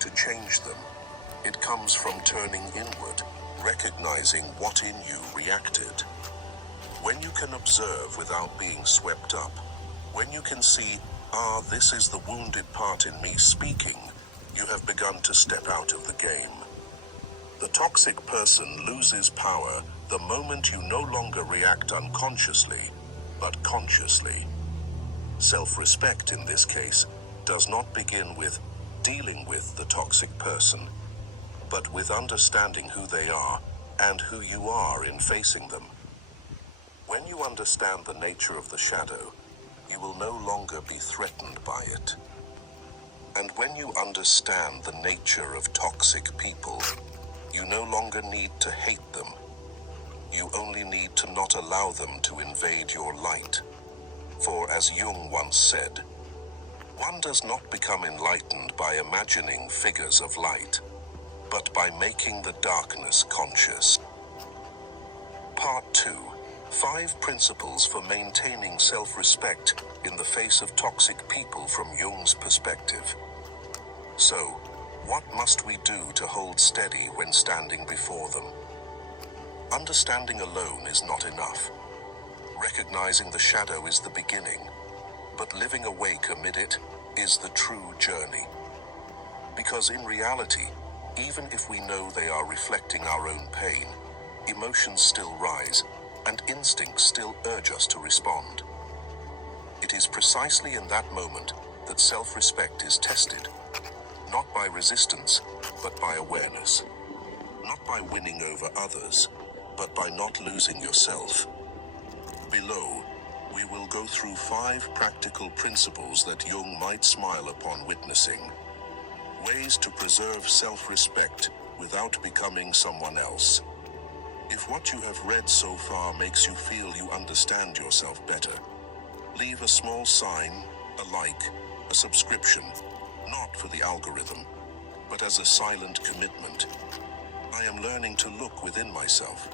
to change them. It comes from turning inward, recognizing what in you reacted. When you can observe without being swept up, when you can see, this is the wounded part in me speaking, you have begun to step out of the game. The toxic person loses power the moment you no longer react unconsciously, but consciously. Self-respect in this case does not begin with dealing with the toxic person, but with understanding who they are and who you are in facing them. When you understand the nature of the shadow, you will no longer be threatened by it. And when you understand the nature of toxic people, you no longer need to hate them. You only need to not allow them to invade your light. For as Jung once said, one does not become enlightened by imagining figures of light, but by making the darkness conscious. Part 2. 5 principles for maintaining self-respect in the face of toxic people from Jung's perspective. So, what must we do to hold steady when standing before them? Understanding alone is not enough. Recognizing the shadow is the beginning, but living awake amid it is the true journey. Because in reality, even if we know they are reflecting our own pain, emotions still rise, and instincts still urge us to respond. It is precisely in that moment that self-respect is tested, not by resistance, but by awareness. Not by winning over others, but by not losing yourself. Below, we will go through 5 practical principles that Jung might smile upon witnessing. Ways to preserve self-respect without becoming someone else. If what you have read so far makes you feel you understand yourself better, leave a small sign, a like, a subscription, not for the algorithm, but as a silent commitment. I am learning to look within myself,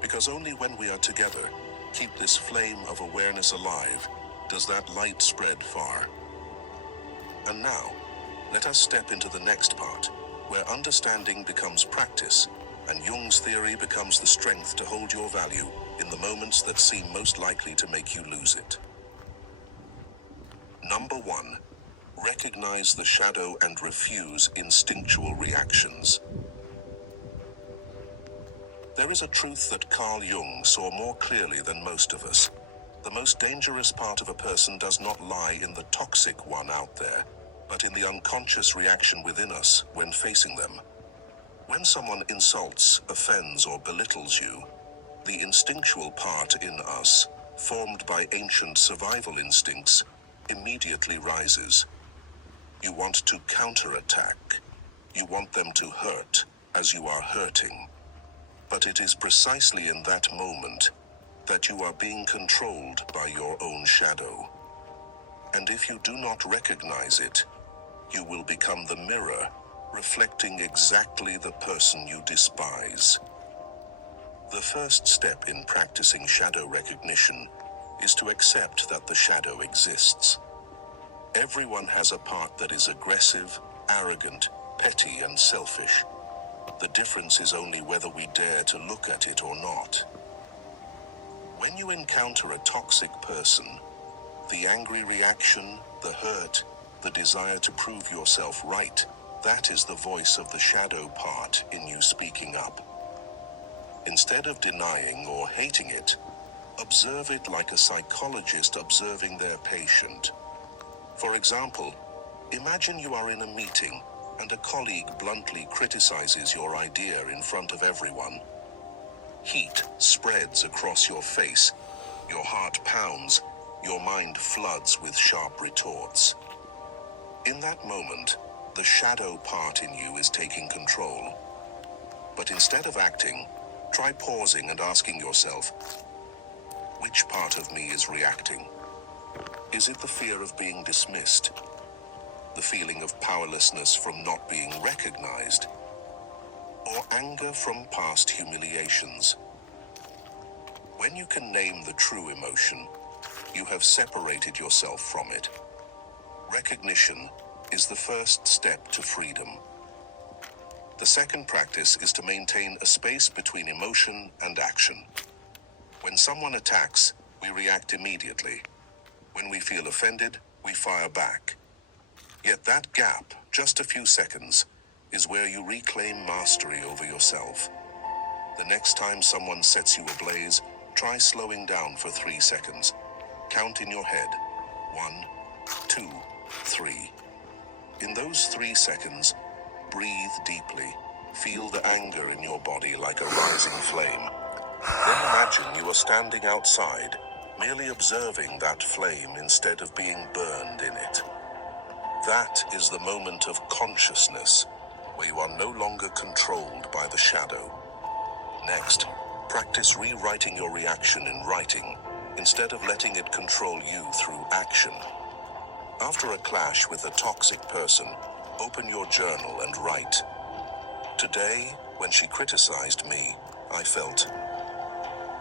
because only when we are together, keep this flame of awareness alive, does that light spread far. And now, let us step into the next part, where understanding becomes practice, and Jung's theory becomes the strength to hold your value in the moments that seem most likely to make you lose it. Number 1. Recognize the shadow and refuse instinctual reactions. There is a truth that Carl Jung saw more clearly than most of us. The most dangerous part of a person does not lie in the toxic one out there, but in the unconscious reaction within us when facing them. When someone insults, offends, or belittles you, the instinctual part in us, formed by ancient survival instincts, immediately rises. You want to counterattack. You want them to hurt as you are hurting. But it is precisely in that moment that you are being controlled by your own shadow. And if you do not recognize it, you will become the mirror, reflecting exactly the person you despise. The first step in practicing shadow recognition is to accept that the shadow exists. Everyone has a part that is aggressive, arrogant, petty, and selfish. The difference is only whether we dare to look at it or not. When you encounter a toxic person, the angry reaction, the hurt, the desire to prove yourself right, that is the voice of the shadow part in you speaking up. Instead of denying or hating it, observe it like a psychologist observing their patient. For example, imagine you are in a meeting and a colleague bluntly criticizes your idea in front of everyone. Heat spreads across your face, your heart pounds, your mind floods with sharp retorts. In that moment, the shadow part in you is taking control. But instead of acting, try pausing and asking yourself, which part of me is reacting? Is it the fear of being dismissed? The feeling of powerlessness from not being recognized? Or anger from past humiliations? When you can name the true emotion, you have separated yourself from it. Recognition, is the first step to freedom. The second practice is to maintain a space between emotion and action. When someone attacks, we react immediately. When we feel offended, we fire back. Yet that gap, just a few seconds, is where you reclaim mastery over yourself. The next time someone sets you ablaze, try slowing down for 3 seconds. Count in your head. 1, 2, 3. In those 3 seconds, breathe deeply. Feel the anger in your body like a rising flame. Then imagine you are standing outside, merely observing that flame instead of being burned in it. That is the moment of consciousness, where you are no longer controlled by the shadow. Next, practice rewriting your reaction in writing, instead of letting it control you through action. After a clash with a toxic person, open your journal and write, "Today, when she criticized me, I felt."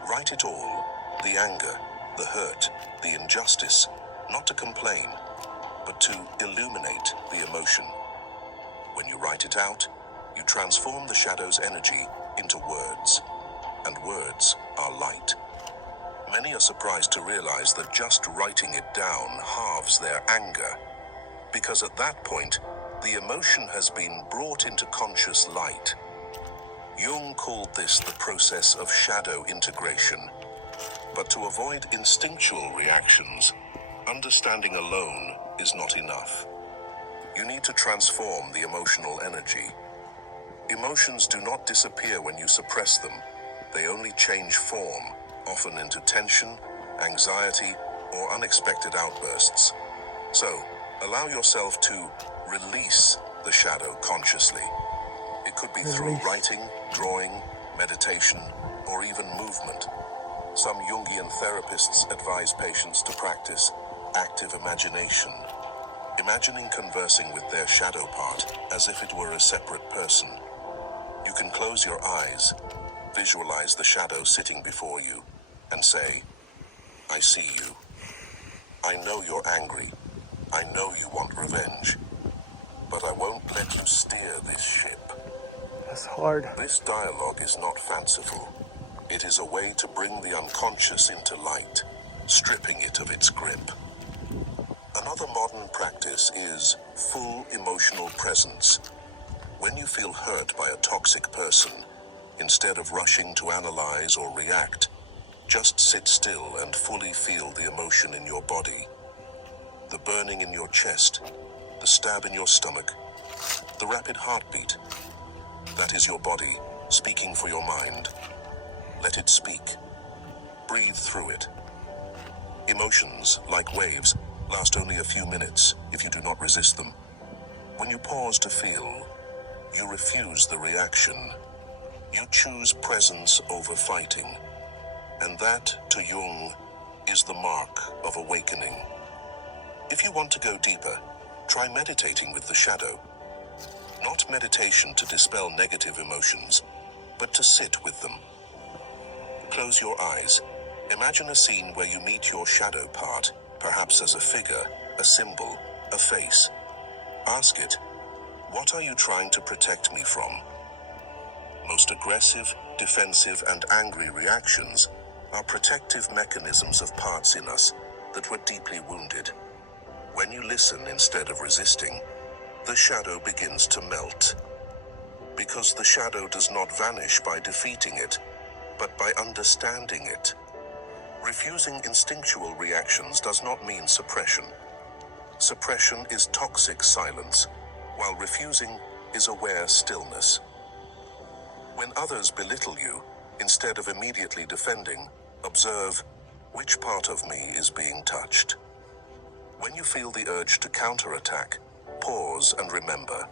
Write it all, the anger, the hurt, the injustice, not to complain, but to illuminate the emotion. When you write it out, you transform the shadow's energy into words, and words are light. Many are surprised to realize that just writing it down halves their anger, because at that point, the emotion has been brought into conscious light. Jung called this the process of shadow integration. But to avoid instinctual reactions, understanding alone is not enough. You need to transform the emotional energy. Emotions do not disappear when you suppress them. They only change form, often into tension, anxiety, or unexpected outbursts. So, allow yourself to release the shadow consciously. It could be through writing, drawing, meditation, or even movement. Some Jungian therapists advise patients to practice active imagination, imagining conversing with their shadow part as if it were a separate person. You can close your eyes, visualize the shadow sitting before you, and say, "I see you. I know you're angry. I know you want revenge. But I won't let you steer this ship." That's hard. This dialogue is not fanciful. It is a way to bring the unconscious into light, stripping it of its grip. Another modern practice is full emotional presence. When you feel hurt by a toxic person, instead of rushing to analyze or react, just sit still and fully feel the emotion in your body. The burning in your chest, the stab in your stomach, the rapid heartbeat. That is your body speaking for your mind. Let it speak. Breathe through it. Emotions, like waves, last only a few minutes if you do not resist them. When you pause to feel, you refuse the reaction. You choose presence over fighting. And that, to Jung, is the mark of awakening. If you want to go deeper, try meditating with the shadow. Not meditation to dispel negative emotions, but to sit with them. Close your eyes. Imagine a scene where you meet your shadow part, perhaps as a figure, a symbol, a face. Ask it, "What are you trying to protect me from?" Most aggressive, defensive, and angry reactions are protective mechanisms of parts in us that were deeply wounded. When you listen instead of resisting, the shadow begins to melt. Because the shadow does not vanish by defeating it, but by understanding it. Refusing instinctual reactions does not mean suppression. Suppression is toxic silence, while refusing is aware stillness. When others belittle you, instead of immediately defending, observe, which part of me is being touched? When you feel the urge to counterattack, pause and remember,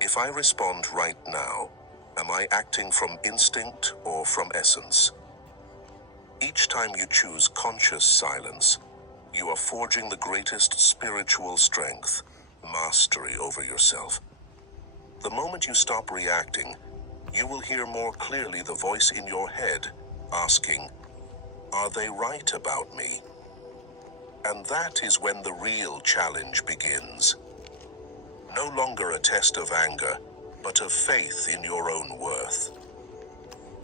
if I respond right now, am I acting from instinct or from essence? Each time you choose conscious silence, you are forging the greatest spiritual strength, mastery over yourself. The moment you stop reacting, you will hear more clearly the voice in your head asking, "Are they right about me?" And that is when the real challenge begins. No longer a test of anger, but of faith in your own worth.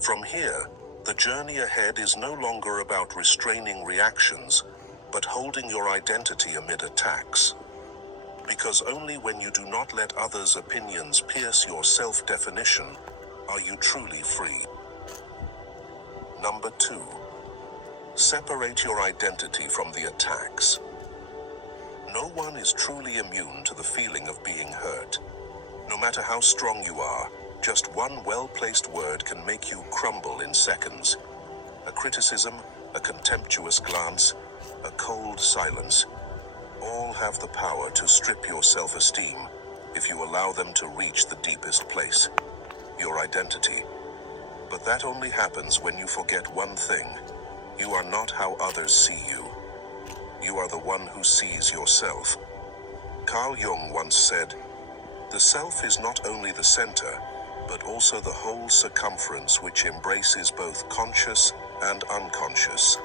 From here, the journey ahead is no longer about restraining reactions, but holding your identity amid attacks. Because only when you do not let others' opinions pierce your self-definition are you truly free. Number 2. Separate your identity from the attacks. No one is truly immune to the feeling of being hurt. No matter how strong you are, just one well-placed word can make you crumble in seconds. A criticism, a contemptuous glance, a cold silence, all have the power to strip your self-esteem if you allow them to reach the deepest place, your identity. But that only happens when you forget one thing. You are not how others see you. You are the one who sees yourself. Carl Jung once said, "The self is not only the center, but also the whole circumference which embraces both conscious and unconscious."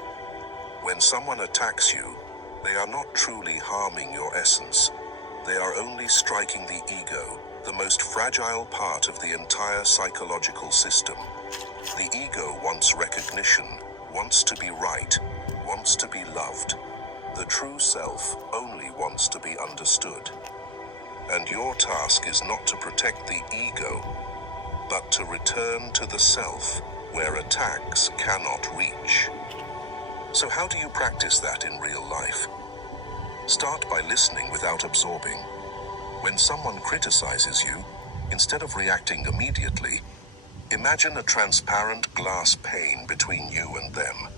When someone attacks you, they are not truly harming your essence. They are only striking the ego, the most fragile part of the entire psychological system. The ego wants recognition, wants to be right, wants to be loved. The true self only wants to be understood. And your task is not to protect the ego, but to return to the self where attacks cannot reach. So how do you practice that in real life? Start by listening without absorbing. When someone criticizes you, instead of reacting immediately, imagine a transparent glass pane between you and them.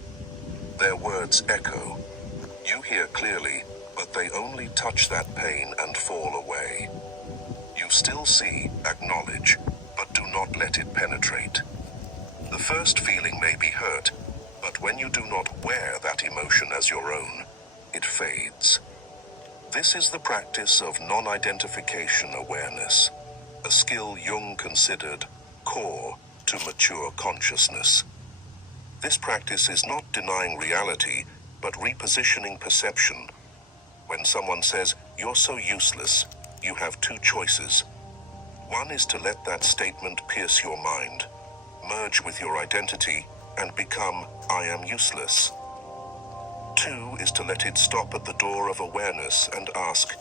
Their words echo. You hear clearly, but they only touch that pane and fall away. You still see, acknowledge, but do not let it penetrate. The first feeling may be hurt, but when you do not wear that emotion as your own, it fades. This is the practice of non-identification awareness, a skill Jung considered core to mature consciousness. This practice is not denying reality, but repositioning perception. When someone says, "You're so useless," you have two choices. One is to let that statement pierce your mind, merge with your identity, and become, "I am useless." Two is to let it stop at the door of awareness and ask,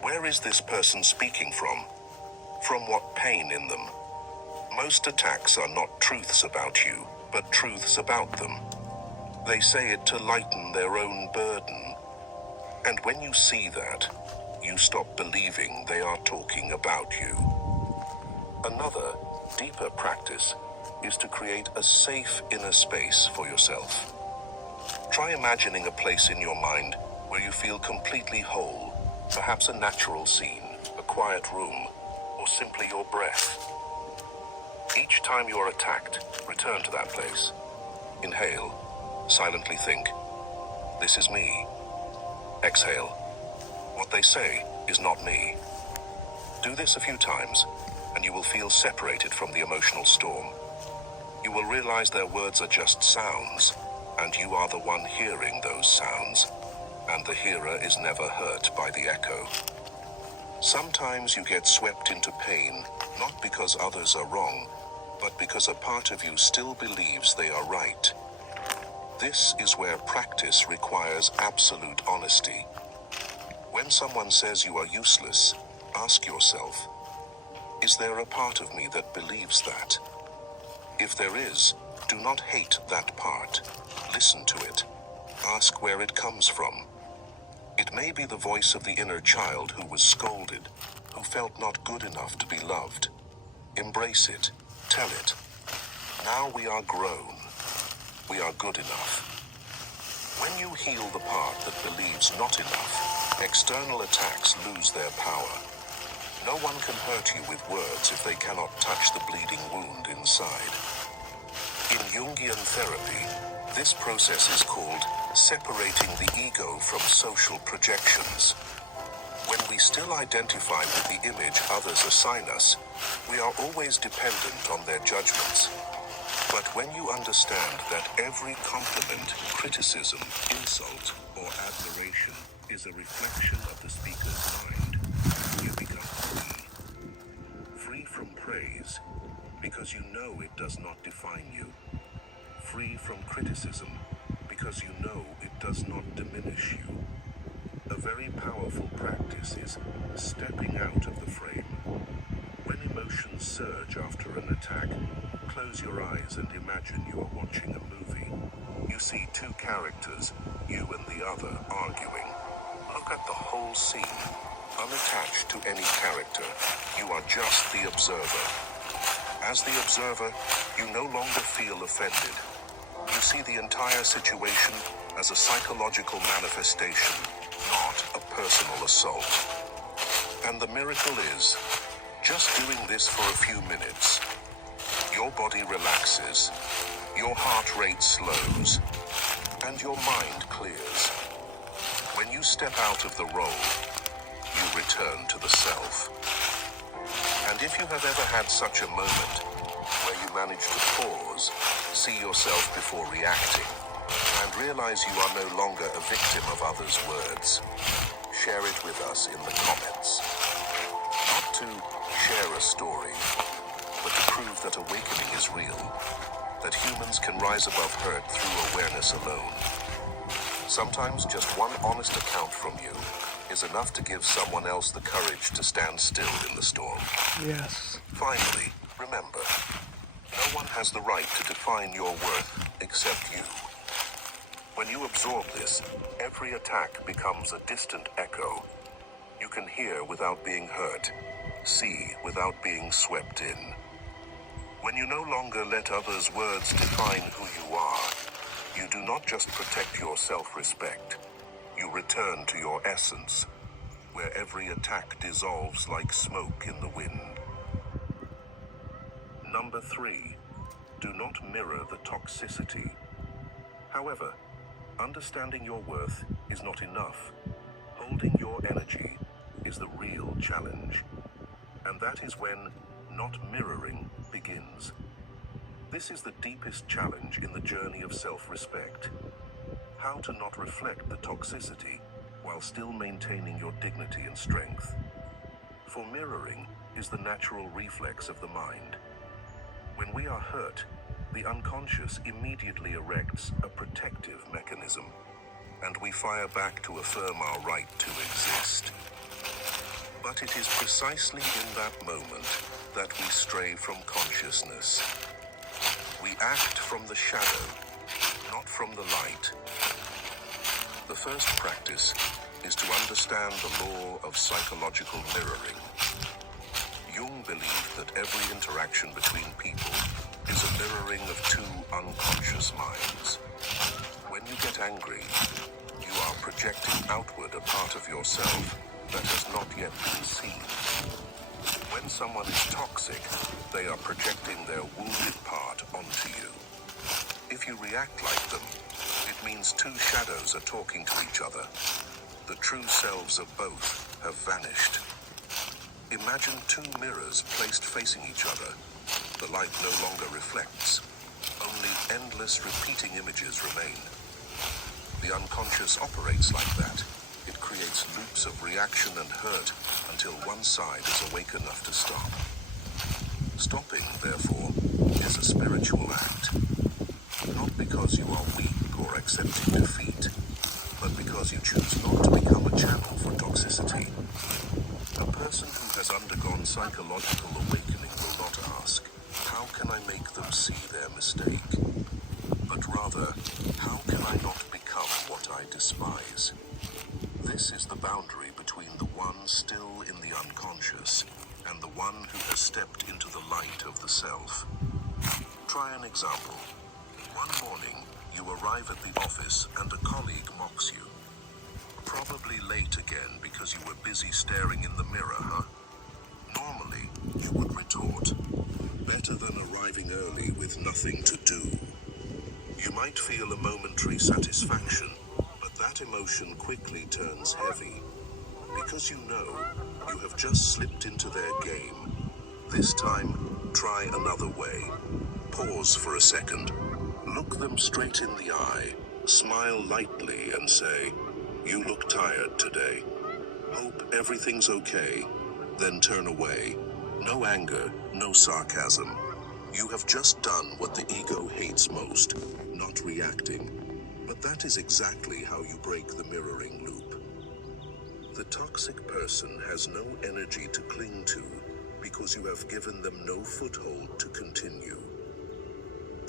where is this person speaking from? From what pain in them? Most attacks are not truths about you, but truths about them. They say it to lighten their own burden. And when you see that, you stop believing they are talking about you. Another, deeper practice is to create a safe inner space for yourself. Try imagining a place in your mind where you feel completely whole, perhaps a natural scene, a quiet room, or simply your breath. Each time you are attacked, return to that place. Inhale, silently think, "This is me." Exhale, "What they say is not me." Do this a few times, and you will feel separated from the emotional storm. You will realize their words are just sounds, and you are the one hearing those sounds, and the hearer is never hurt by the echo. Sometimes you get swept into pain, not because others are wrong, but because a part of you still believes they are right. This is where practice requires absolute honesty. When someone says you are useless, ask yourself, is there a part of me that believes that? If there is, do not hate that part. Listen to it. Ask where it comes from. It may be the voice of the inner child who was scolded, who felt not good enough to be loved. Embrace it. Tell it. Now we are grown. We are good enough. When you heal the part that believes not enough, external attacks lose their power. No one can hurt you with words if they cannot touch the bleeding wound inside. In Jungian therapy, this process is called separating the ego from social projections. When we still identify with the image others assign us, we are always dependent on their judgments. But when you understand that every compliment, criticism, insult, or admiration is a reflection of the speaker's mind, you become praise, because you know it does not define you. Free from criticism, because you know it does not diminish you. A very powerful practice is stepping out of the frame. When emotions surge after an attack, close your eyes and imagine you are watching a movie. You see two characters, you and the other, arguing. Look at the whole scene. Unattached to any character, you are just the observer. As the observer, you no longer feel offended. You see the entire situation as a psychological manifestation, not a personal assault. And the miracle is, just doing this for a few minutes, your body relaxes, your heart rate slows, and your mind clears. When you step out of the role, you return to the self. And if you have ever had such a moment where you manage to pause, see yourself before reacting, and realize you are no longer a victim of others' words, share it with us in the comments. Not to share a story, but to prove that awakening is real, that humans can rise above hurt through awareness alone. Sometimes just one honest account from you is enough to give someone else the courage to stand still in the storm. Yes. Finally, remember, no one has the right to define your worth except you. When you absorb this, every attack becomes a distant echo. You can hear without being hurt, see without being swept in. When you no longer let others' words define who you are, you do not just protect your self-respect, you return to your essence, where every attack dissolves like smoke in the wind. Number 3, do not mirror the toxicity. However, understanding your worth is not enough. Holding your energy is the real challenge. And that is when not mirroring begins. This is the deepest challenge in the journey of self-respect. How to not reflect the toxicity while still maintaining your dignity and strength. For mirroring is the natural reflex of the mind. When we are hurt, the unconscious immediately erects a protective mechanism, and we fire back to affirm our right to exist. But it is precisely in that moment that we stray from consciousness. We act from the shadow, not from the light. The first practice is to understand the law of psychological mirroring. Jung believed that every interaction between people is a mirroring of two unconscious minds. When you get angry, you are projecting outward a part of yourself that has not yet been seen. When someone is toxic, they are projecting their wounded part onto you. If you react like them, it means two shadows are talking to each other. The true selves of both have vanished. Imagine two mirrors placed facing each other. The light no longer reflects. Only endless repeating images remain. The unconscious operates like that. It creates loops of reaction and hurt until one side is awake enough to stop. Stopping, therefore, is a spiritual act. Not because you are weak or accepting defeat, but because you choose not to become a channel for toxicity. A person who has undergone psychological awakening will not ask, how can I make them see their mistake? But rather, how can I not become what I despise? This is the boundary between the one still in the unconscious and the one who has stepped into the light of the self. Try an example. One morning, you arrive at the office and a colleague mocks you. Probably late again because you were busy staring in the mirror, huh? Normally, you would retort, better than arriving early with nothing to do. You might feel a momentary satisfaction, but that emotion quickly turns heavy. Because you know you have just slipped into their game. This time, try another way. Pause for a second. Look them straight in the eye, smile lightly and say, you look tired today. Hope everything's okay, then turn away. No anger, no sarcasm. You have just done what the ego hates most, not reacting. But that is exactly how you break the mirroring loop. The toxic person has no energy to cling to because you have given them no foothold to continue.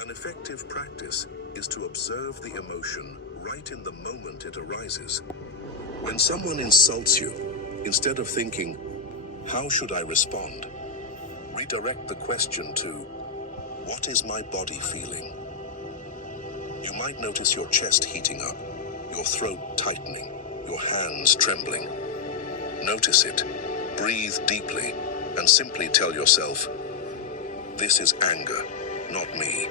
An effective practice is to observe the emotion right in the moment it arises. When someone insults you, instead of thinking, "How should I respond?" redirect the question to, "What is my body feeling?" You might notice your chest heating up, your throat tightening, your hands trembling. Notice it, breathe deeply, and simply tell yourself, "This is anger, not me."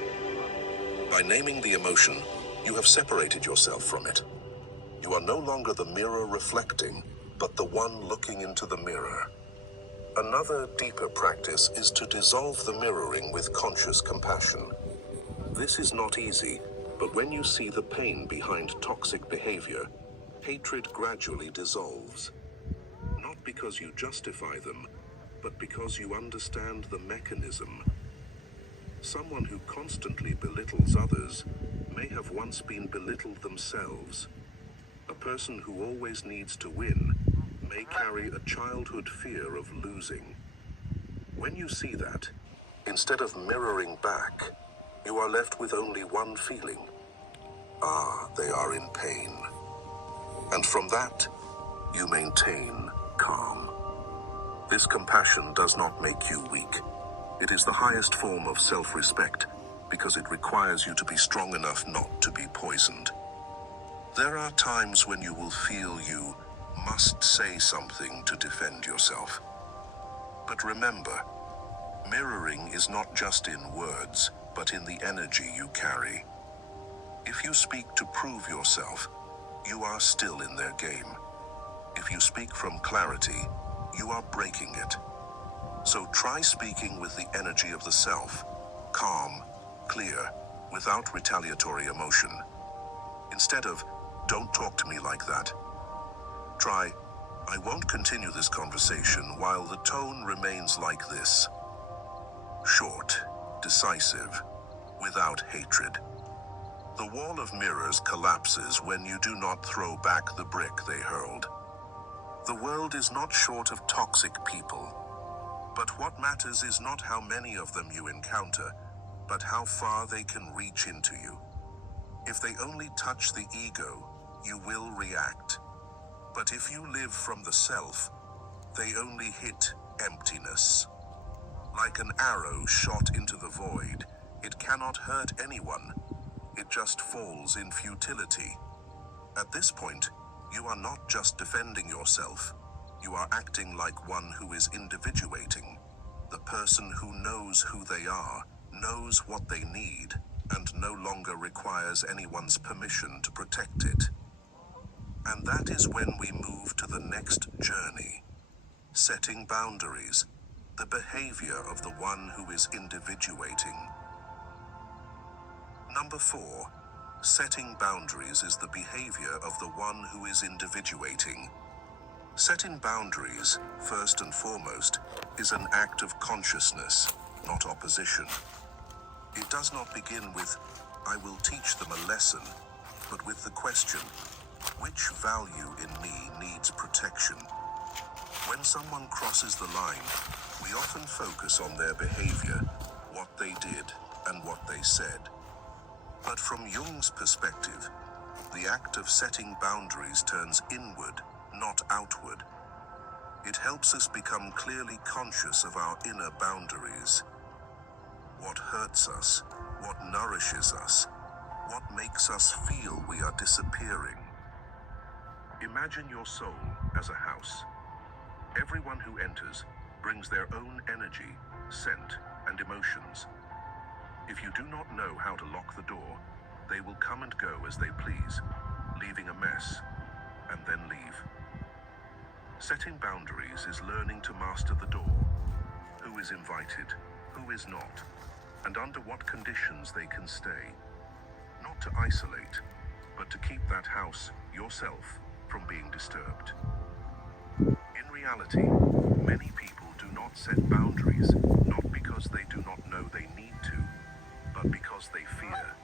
By naming the emotion, you have separated yourself from it. You are no longer the mirror reflecting, but the one looking into the mirror. Another deeper practice is to dissolve the mirroring with conscious compassion. This is not easy, but when you see the pain behind toxic behavior, hatred gradually dissolves. Not because you justify them, but because you understand the mechanism. Someone who constantly belittles others may have once been belittled themselves. A person who always needs to win may carry a childhood fear of losing. When you see that, instead of mirroring back, you are left with only one feeling. They are in pain. And from that, you maintain calm. This compassion does not make you weak. It is the highest form of self-respect because it requires you to be strong enough not to be poisoned. There are times when you will feel you must say something to defend yourself. But remember, mirroring is not just in words, but in the energy you carry. If you speak to prove yourself, you are still in their game. If you speak from clarity, you are breaking it. So try speaking with the energy of the self, calm, clear, without retaliatory emotion. Instead of, "Don't talk to me like that," try, "I won't continue this conversation while the tone remains like this." Short, decisive, without hatred. The wall of mirrors collapses when you do not throw back the brick they hurled. The world is not short of toxic people, but what matters is not how many of them you encounter, but how far they can reach into you. If they only touch the ego, you will react. But if you live from the self, they only hit emptiness. Like an arrow shot into the void, it cannot hurt anyone. It just falls in futility. At this point, you are not just defending yourself. You are acting like one who is individuating. The person who knows who they are, knows what they need, and no longer requires anyone's permission to protect it. And that is when we move to the next journey. Setting boundaries, the behavior of the one who is individuating. Number 4. Setting boundaries is the behavior of the one who is individuating. Setting boundaries, first and foremost, is an act of consciousness, not opposition. It does not begin with, "I will teach them a lesson," but with the question, which value in me needs protection? When someone crosses the line, we often focus on their behavior, what they did, and what they said. But from Jung's perspective, the act of setting boundaries turns inward, not outward. It helps us become clearly conscious of our inner boundaries. What hurts us, what nourishes us, what makes us feel we are disappearing. Imagine your soul as a house. Everyone who enters brings their own energy, scent, and emotions. If you do not know how to lock the door, they will come and go as they please, leaving a mess, and then leave. Setting boundaries is learning to master the door. Who is invited, who is not, and under what conditions they can stay. Not to isolate, but to keep that house, yourself, from being disturbed. In reality, many people do not not set boundaries, not because they do not know they need to, but because they fear.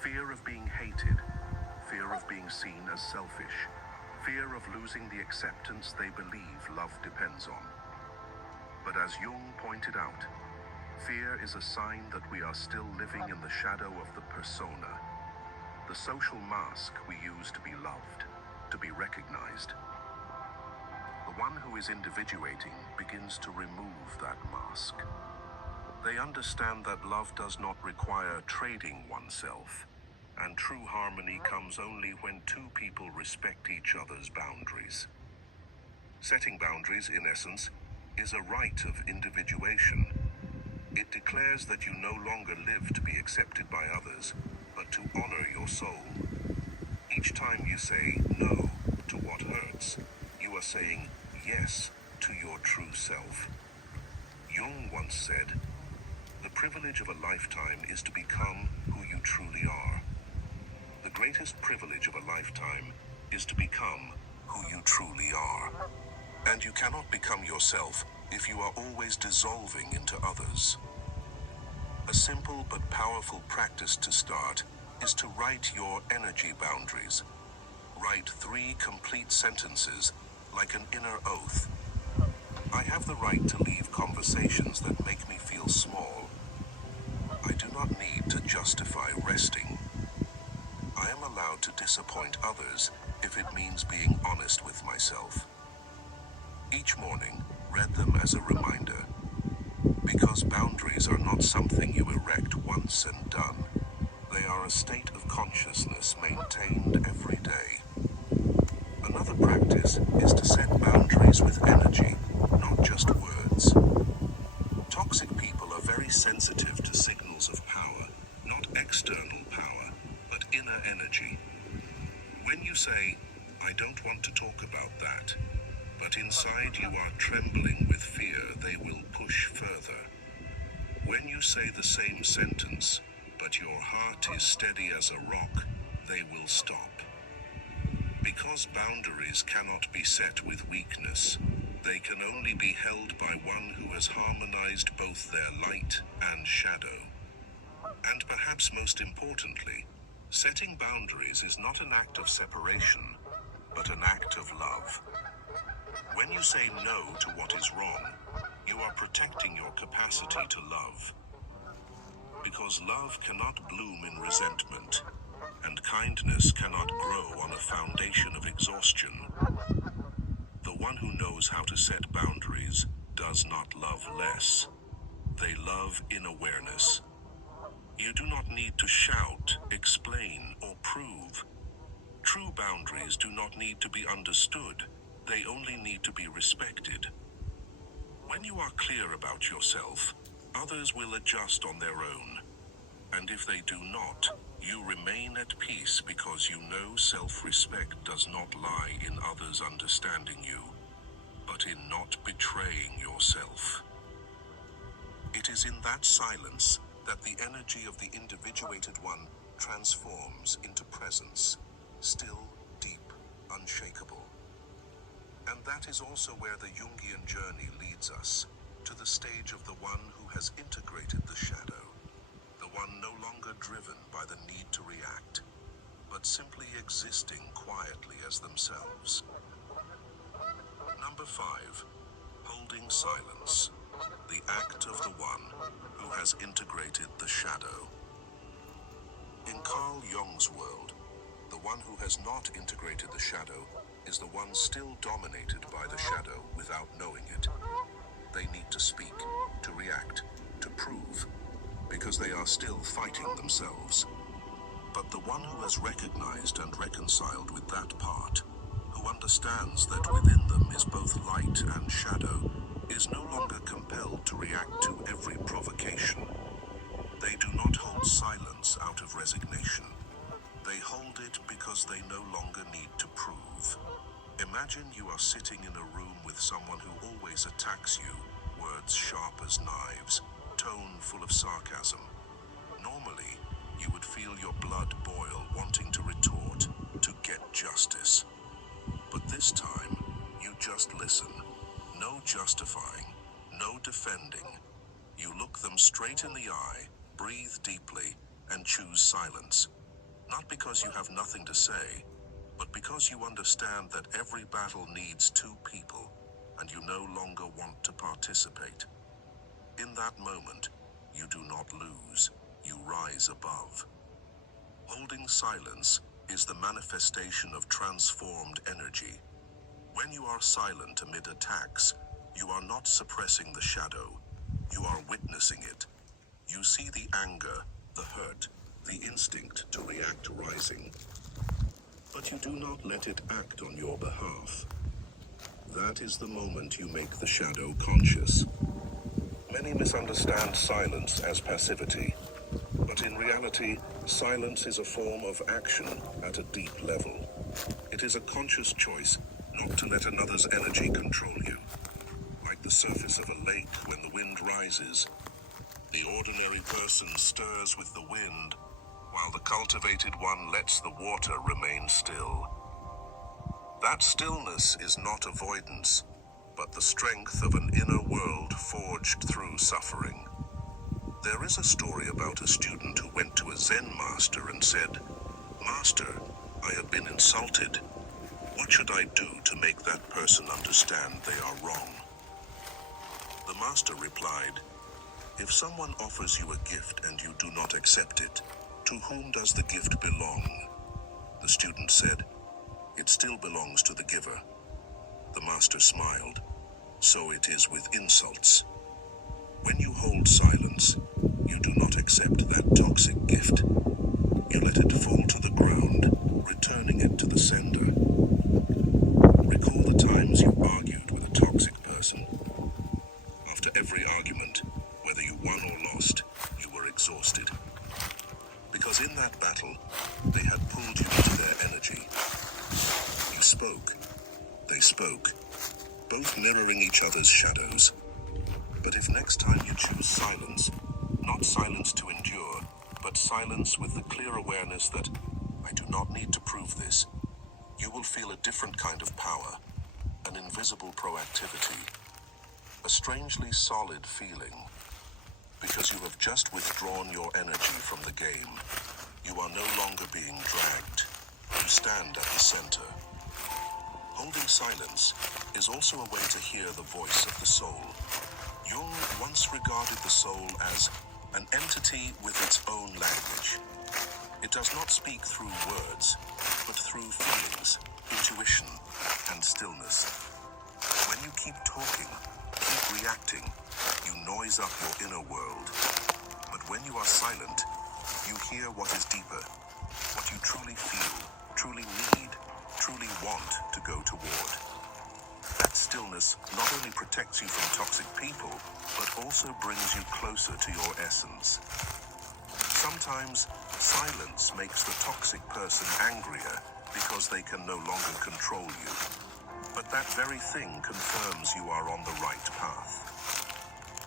Fear of being hated, fear of being seen as selfish, fear of losing the acceptance they believe love depends on. But as Jung pointed out, fear is a sign that we are still living in the shadow of the persona, the social mask we use to be loved, to be recognized. The one who is individuating begins to remove that mask. They understand that love does not require trading oneself, and true harmony comes only when two people respect each other's boundaries. Setting boundaries, in essence, is a right of individuation. It declares that you no longer live to be accepted by others, but to honor your soul. Each time you say no to what hurts, you are saying yes to your true self. Jung once said, "The privilege of a lifetime is to become who you truly are." The greatest privilege of a lifetime is to become who you truly are. And you cannot become yourself if you are always dissolving into others. A simple but powerful practice to start is to write your energy boundaries. Write 3 complete sentences like an inner oath. I have the right to leave conversations that make me feel small. I do not need to justify resting. I am allowed to disappoint others if it means being honest with myself. Each morning, read them as a reminder. Because boundaries are not something you erect once and done. They are a state of consciousness maintained every day. Another practice is to set boundaries with energy, not just words. Toxic people are very sensitive to signals of power, not external power, but inner energy. When you say, "I don't want to talk about that," but inside you are trembling with fear, they will push further. When you say the same sentence, but your heart is steady as a rock, they will stop. Because boundaries cannot be set with weakness, they can only be held by one who has harmonized both their light and shadow. And perhaps most importantly, setting boundaries is not an act of separation, but an act of love. When you say no to what is wrong, you are protecting your capacity to love. Because love cannot bloom in resentment, and kindness cannot grow on a foundation of exhaustion. The one who knows how to set boundaries does not love less. They love in awareness. You do not need to shout, explain, or prove. True boundaries do not need to be understood. They only need to be respected. When you are clear about yourself, others will adjust on their own. And if they do not, you remain at peace because you know self-respect does not lie in others understanding you, but in not betraying yourself. It is in that silence that the energy of the individuated one transforms into presence, still, deep, unshakable. And that is also where the Jungian journey leads us, to the stage of the one who has integrated the shadow, the one no longer driven by the need to react, but simply existing quietly as themselves. Number 5. Holding silence. The act of the one who has integrated the shadow. In Carl Jung's world, the one who has not integrated the shadow is the one still dominated by the shadow without knowing it. They need to speak, to react, to prove, because they are still fighting themselves. But the one who has recognized and reconciled with that part, who understands that within them is both light and shadow, is no longer compelled to react to every provocation. They do not hold silence out of resignation. They hold it because they no longer need to prove. Imagine you are sitting in a room with someone who always attacks you, words sharp as knives, tone full of sarcasm. Normally, you would feel your blood boil, wanting to retort, to get justice. But this time, you just listen. No justifying, No defending. You look them straight in the eye, breathe deeply, and choose silence. Not because you have nothing to say, but because you understand that every battle needs two people, and you no longer want to participate. In that moment, you do not lose, you rise above. Holding silence is the manifestation of transformed energy. When you are silent amid attacks, you are not suppressing the shadow, you are witnessing it. You see the anger, the hurt, the instinct to react rising. But you do not let it act on your behalf. That is the moment you make the shadow conscious. Many misunderstand silence as passivity, but in reality, silence is a form of action at a deep level. It is a conscious choice not to let another's energy control you. Like the surface of a lake when the wind rises, the ordinary person stirs with the wind, while the cultivated one lets the water remain still. That stillness is not avoidance, but the strength of an inner world forged through suffering. There is a story about a student who went to a Zen master and said, "Master, I have been insulted. What should I do to make that person understand they are wrong?" The master replied, "If someone offers you a gift and you do not accept it, to whom does the gift belong?" The student said, "It still belongs to the giver." The master smiled. "So it is with insults. When you hold silence, you do not accept that toxic gift. You let it fall to the ground, returning it to the sender. Recall the times you argued with a toxic person. After every argument, whether you won or lost, you were exhausted. Because in that battle, they had pulled you into their energy. You spoke, they spoke, both mirroring each other's shadows. But if next time you choose silence, not silence to endure, but silence with the clear awareness that I do not need to prove this, you will feel a different kind of power, an invisible proactivity, a strangely solid feeling. Because you have just withdrawn your energy from the game, you are no longer being dragged. You stand at the center. Holding silence is also a way to hear the voice of the soul. Jung once regarded the soul as an entity with its own language. It does not speak through words, but through feelings, intuition, and stillness. When you keep talking, keep reacting, you noise up your inner world. But when you are silent, you hear what is deeper, what you truly feel, truly need, truly want to go toward. That stillness not only protects you from toxic people, but also brings you closer to your essence. Sometimes, silence makes the toxic person angrier because they can no longer control you. But that very thing confirms you are on the right path.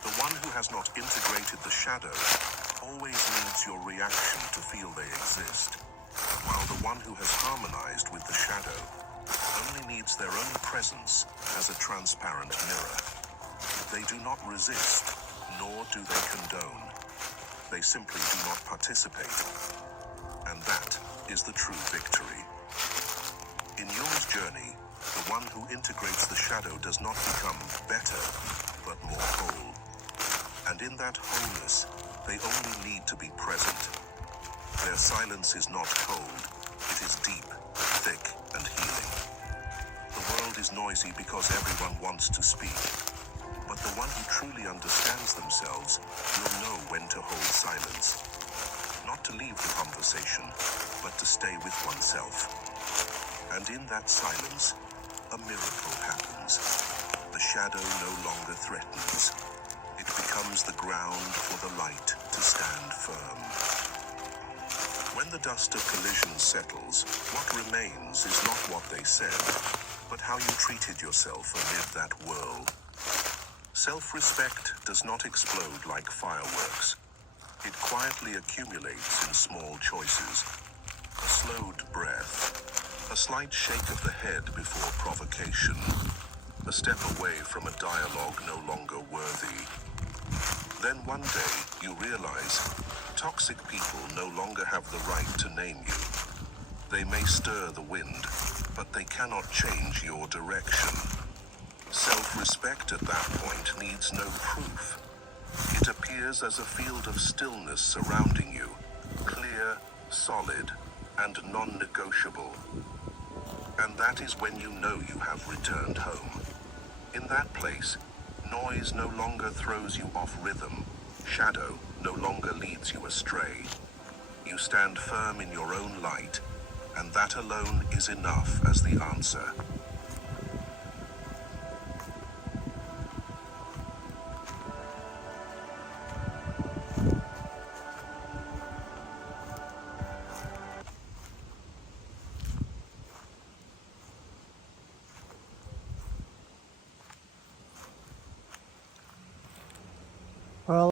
The one who has not integrated the shadow always needs your reaction to feel they exist, while the one who has harmonized with the shadow only needs their own presence as a transparent mirror. They do not resist, nor do they condone. They simply do not participate. And that is the true victory. In Jung's journey, the one who integrates the shadow does not become better, but more whole. And in that wholeness, they only need to be present. Their silence is not cold, it is deep, thick, and healing. The world is noisy because everyone wants to speak. But the one who truly understands themselves will know when to hold silence. Not to leave the conversation, but to stay with oneself. And in that silence, a miracle happens. The shadow no longer threatens. It becomes the ground for the light to stand firm. When the dust of collision settles, what remains is not what they said, but how you treated yourself amid that whirl. Self-respect does not explode like fireworks. It quietly accumulates in small choices. A slowed breath, a slight shake of the head before provocation, a step away from a dialogue no longer worthy. Then one day, you realize toxic people no longer have the right to name you. They may stir the wind, but they cannot change your direction. Self-respect at that point needs no proof. It appears as a field of stillness surrounding you, clear, solid, and non-negotiable. And that is when you know you have returned home. In that place, noise no longer throws you off rhythm, shadow no longer leads you astray. You stand firm in your own light, and that alone is enough as the answer.